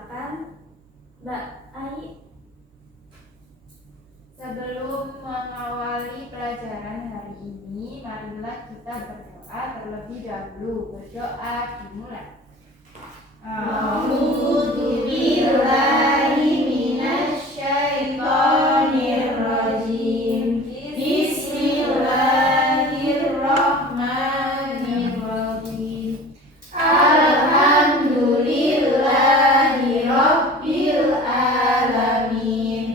silakan Mbak Ai. Sebelum mengawali pelajaran hari ini, marilah kita berdoa terlebih dahulu. Berdoa dimulai. A'udzu billahi minasyaitonir rajim. Bismillahirrahmanirrahim. Alhamdulillahi rabbil alamin.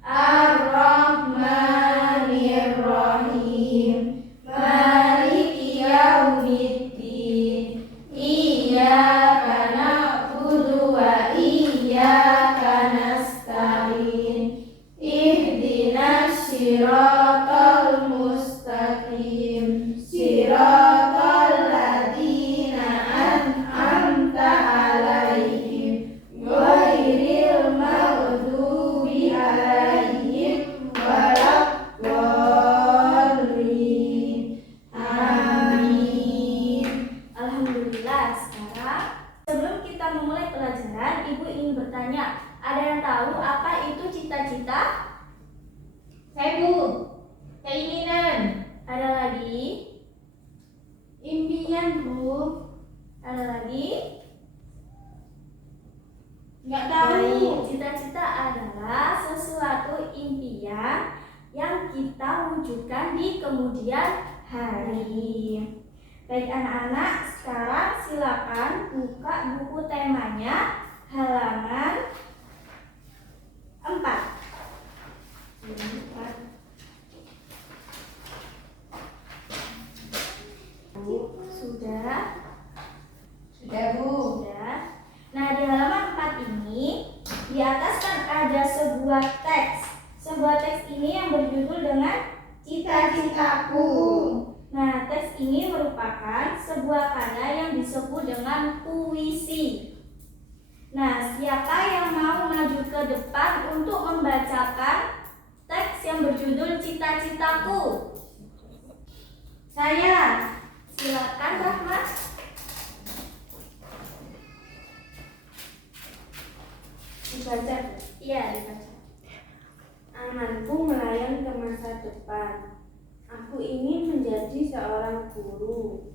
Ar-Rahmanir-Rahim. Maliki yaumiddin. Iyyaka na'budu wa iyyaka nasta'in. Ihdinas siratal mustaqim. Siratal ladzina an'amta 'alaihim ghairil maghdubi 'alaihim waladdallin. Amin. Alhamdulillah. Sekarang sebelum kita memulai pelajaran, Ibu ingin bertanya, ada yang tahu apa itu cita-cita? Saya Bu, keinginan. Ada lagi? Impian, Bu. Ada lagi? Nggak Baik, tahu. cita-cita adalah sesuatu impian yang kita wujudkan di kemudian hari. Baik anak-anak, sekarang silakan buka buku temanya halaman 4. Sudah? Sudah Bu. Sudah. Nah, di halaman 4 ini, di atas kan ada sebuah teks. Sebuah teks ini yang berjudul dengan Cita-citaku. Nah, teks ini merupakan sebuah karya yang disebut dengan puisi. Nah, siapa yang mau maju ke depan untuk membacakan teks yang berjudul Cita-citaku? Saya. Silakan, Rahmat. Dibaca. Iya, dibaca. Anganku melayang ke masa depan. Aku ingin menjadi seorang guru.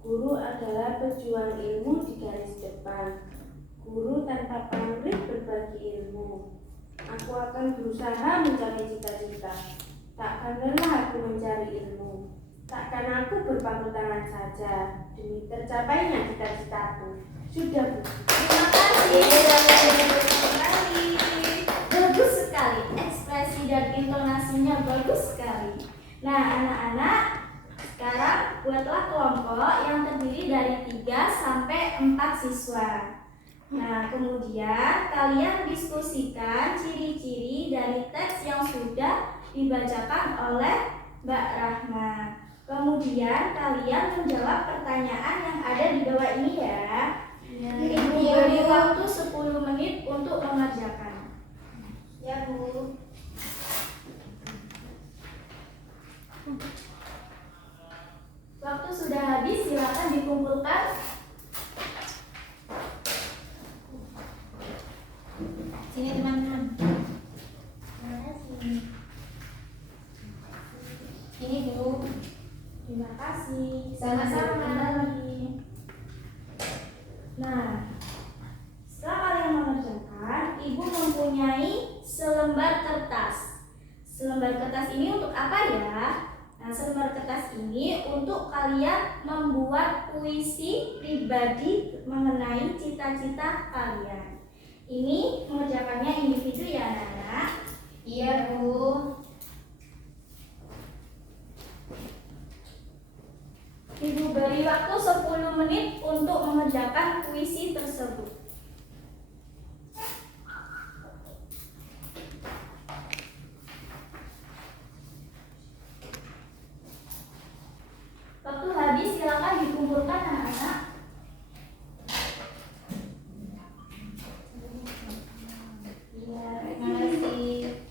Guru adalah pejuang ilmu di garis depan. Guru tanpa pamrih berbagi ilmu. Aku akan berusaha mencapai cita-cita. Takkan lelah aku mencari ilmu. Takkan aku berpangku tangan saja demi tercapainya cita-citaku. Sudah, Bu. Terima kasih. Bagus sekali. Ekspresi dan intonasinya bagus sekali. Nah, anak-anak, sekarang buatlah kelompok yang terdiri dari 3 sampai 4 siswa. Nah, kemudian kalian diskusikan ciri-ciri dari teks yang sudah dibacakan oleh Mbak Rahma. Kemudian kalian menjawab pertanyaan yang ada di bawah ini ya. Ibu beri waktu 10 menit untuk mengerjakan. Ya, Bu. Waktu sudah habis, silakan dikumpulkan. Sini teman-teman. Ini dulu. Terima kasih. Sama-sama. Kembali. Nah, setelah kalian mengerjakan, Ibu mempunyai selembar kertas. Selembar kertas ini untuk apa ya? Nah, selembar kertas ini untuk kalian membuat puisi pribadi mengenai cita-cita kalian. Ini mengerjakannya individu ya anak-anak. Iya Bu. Ibu beri waktu 10 menit untuk mengerjakan puisi tersebut. Waktu habis, silakan dikumpulkan anak-anak. Iya, terima kasih.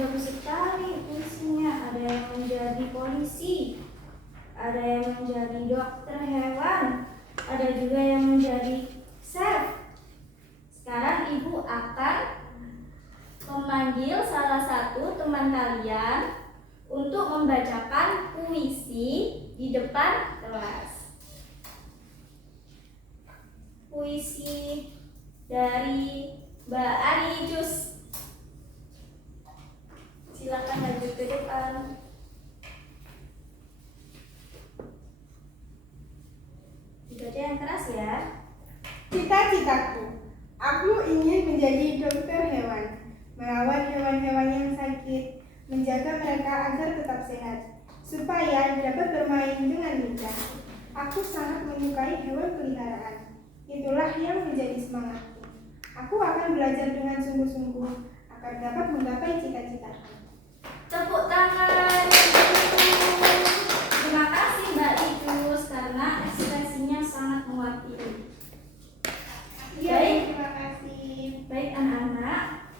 bagus sekali puisinya. Ada yang menjadi polisi, ada yang menjadi dokter hewan, ada juga yang menjadi chef. Sekarang ibu akan memanggil salah satu teman kalian untuk membacakan puisi di depan kelas. Puisi dari Mbak Ani Jus. Silakan maju ke depan. Dibaca yang keras ya. Cita-citaku, aku ingin menjadi dokter hewan, merawat hewan-hewan yang sakit, menjaga mereka agar tetap sehat, supaya dapat bermain dengan mudah. Aku sangat menyukai hewan peliharaan. Itulah yang menjadi semangatku. Aku akan belajar dengan sungguh-sungguh agar dapat menggapai cita-citaku. Tepuk tangan. Terima kasih Mbak Ijus karena ekspresinya sangat mewakili. Baik. Terima kasih. Baik anak-anak,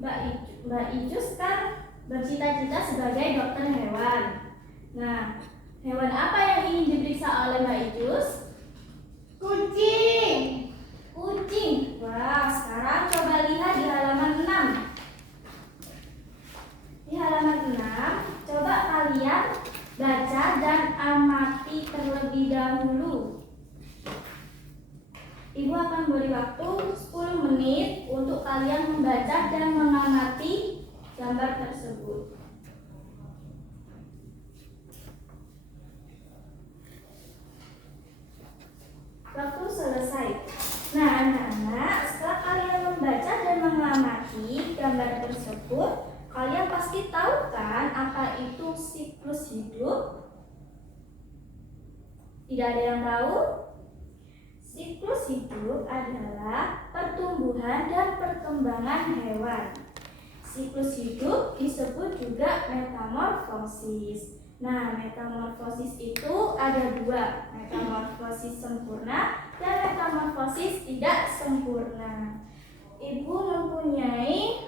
Mbak Ijus kan bercita-cita sebagai dokter hewan. Nah, hewan apa yang ingin diperiksa oleh Mbak Ijus? Kucing. Kucing. Wah, sekarang coba lihat di halaman 6. Di halaman 6, coba kalian baca dan amati terlebih dahulu. Ibu akan beri waktu 10 menit untuk kalian membaca dan mengamati gambar tersebut. Waktu selesai. Nah, anak-anak, setelah kalian membaca dan mengamati gambar tersebut, kalian pasti tahu kan apa itu siklus hidup? Tidak ada yang tahu? Siklus hidup adalah pertumbuhan dan perkembangan hewan. Siklus hidup disebut juga metamorfosis. Nah, metamorfosis itu ada dua, metamorfosis sempurna dan metamorfosis tidak sempurna. Ibu mempunyai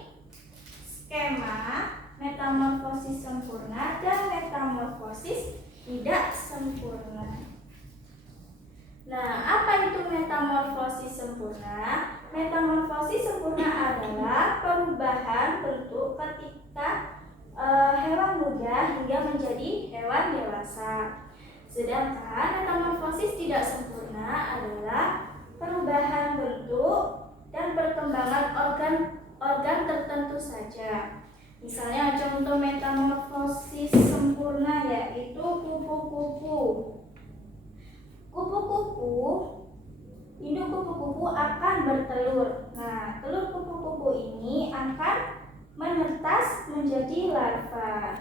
skema metamorfosis sempurna dan metamorfosis tidak sempurna. Nah, apa itu metamorfosis sempurna? Metamorfosis sempurna adalah perubahan bentuk ketika hewan muda hingga menjadi hewan dewasa. Sedangkan metamorfosis tidak sempurna adalah perubahan bentuk dan perkembangan organ tertentu saja. Misalnya contoh metamorfosis sempurna yaitu kupu-kupu. Kupu-kupu, induk kupu-kupu akan bertelur. Nah, telur kupu-kupu ini akan menetas menjadi larva.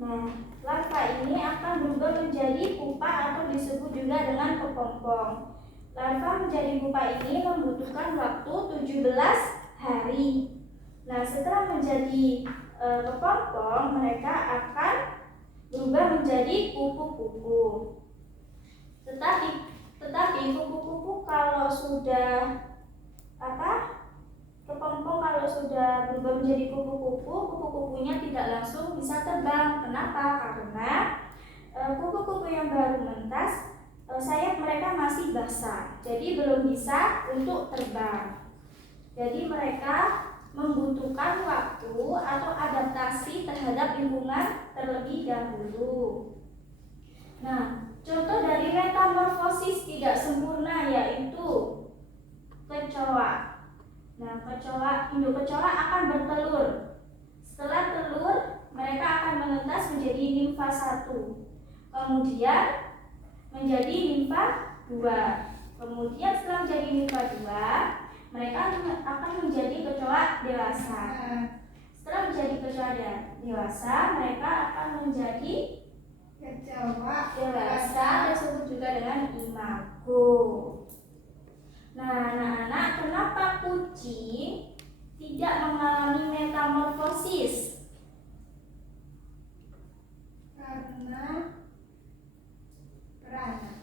Nah, larva ini akan berubah menjadi pupa atau disebut juga dengan kepompong. Larva menjadi pupa ini membutuhkan waktu 17 hari. Nah, setelah menjadi kepompong, mereka akan berubah menjadi kupu-kupu. Tetapi kupu-kupu kalau sudah kepompong kalau sudah berubah menjadi kupu-kupu, kupu-kupunya tidak langsung bisa terbang. Kenapa? Karena kupu-kupu yang baru mentas, sayap mereka masih basah, jadi belum bisa untuk terbang. Jadi mereka membutuhkan waktu atau adaptasi terhadap lingkungan terlebih dahulu. Nah, contoh dari metamorfosis tidak sempurna yaitu kecoa. Nah, induk kecoa akan bertelur. Setelah telur, mereka akan menetas menjadi nimfa 1. Kemudian menjadi nimfa 2. Kemudian setelah menjadi nimfa 2, mereka akan menjadi kecoa dewasa. Setelah menjadi kecoa dewasa, mereka akan menjadi Kecoa dewasa disebut juga dengan imago. Nah, anak-anak, kenapa kucing tidak mengalami metamorfosis? karena beranak.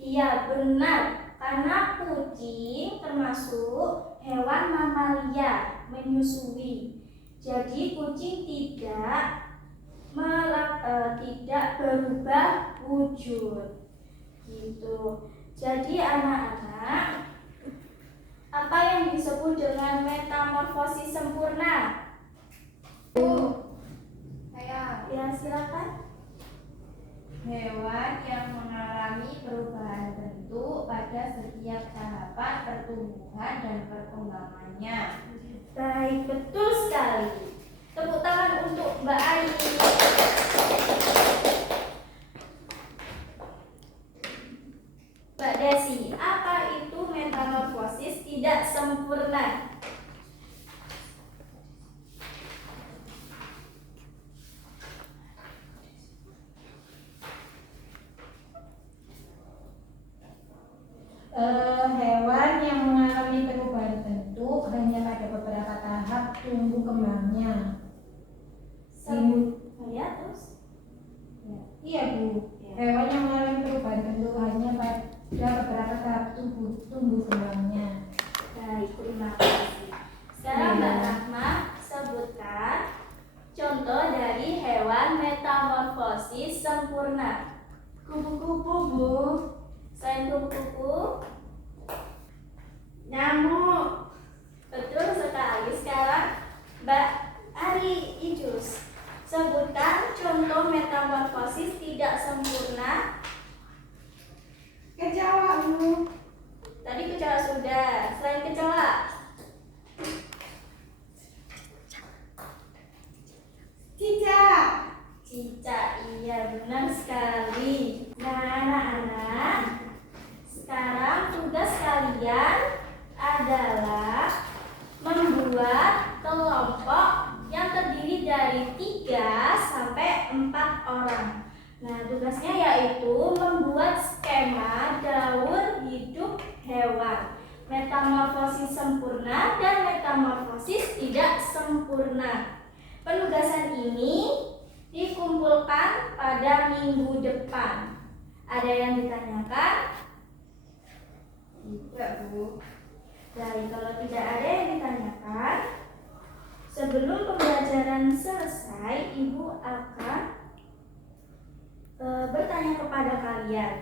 Iya, benar. Karena kucing termasuk hewan mamalia, menyusui. Jadi kucing tidak berubah wujud. Gitu. Jadi anak-anak, apa yang disebut dengan metamorfosis sempurna? Saya Ya, silakan. hewan yang mengalami perubahan bentuk pada setiap tahapan pertumbuhan dan perkembangannya. Baik, betul sekali. Tepuk tangan untuk Mbak Ayu. Mbak Desi, apa itu metamorfosis tidak sempurna? Hewan yang mengalami perubahan bentuk hanya pada beberapa tahap tumbuh kembangnya. Sebut ya, terus. Iya Bu, Ya. hewan yang mengalami perubahan bentuk hanya pada beberapa tahap tumbuh kembangnya. Baik, terima kasih. Sekarang Mbak Rahma sebutkan contoh dari hewan metamorfosis sempurna. Kupu-kupu, Bu. Selain kupu-kupu, nyamuk. Betul sekali. Sekarang Mbak Ari Ijus, sebutkan contoh metamorfosis tidak sempurna. Kecoa, Bu. Tadi kecoa sudah. Selain kecoa, Cicak. cicak. Iya, benar sekali. Nah, anak-anak, sekarang tugas kalian adalah membuat kelompok yang terdiri dari 3 sampai 4 orang. Nah, tugasnya yaitu membuat skema daur hidup hewan, metamorfosis sempurna dan metamorfosis tidak sempurna. Penugasan ini dikumpulkan pada minggu depan. Ada yang ditanyakan? Tidak Bu. Baik, kalau tidak ada yang ditanyakan, sebelum pembelajaran selesai, Ibu akan bertanya kepada kalian.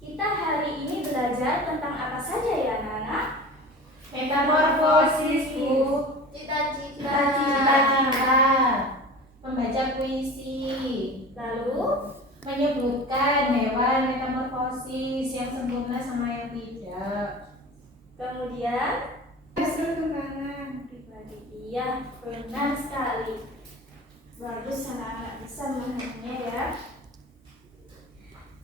Kita hari ini belajar tentang apa saja ya, anak-anak? Metamorfosis Bu. Cita-cita. Membaca puisi. Lalu, Menyebutkan hewan metamorfosis yang sempurna sama yang tidak. kemudian Keturunan. pribadi. Iya, benar sekali. Bagus, anak-anak bisa memahaminya ya.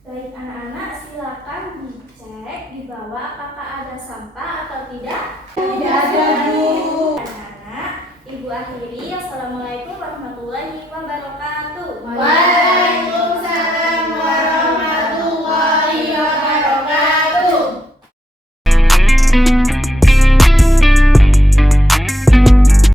Baik anak-anak, silakan dicek di bawah apakah ada sampah atau tidak. Tidak ada Bu. Anak-anak, Ibu akhiri. Assalamualaikum warahmatullahi wabarakatuh.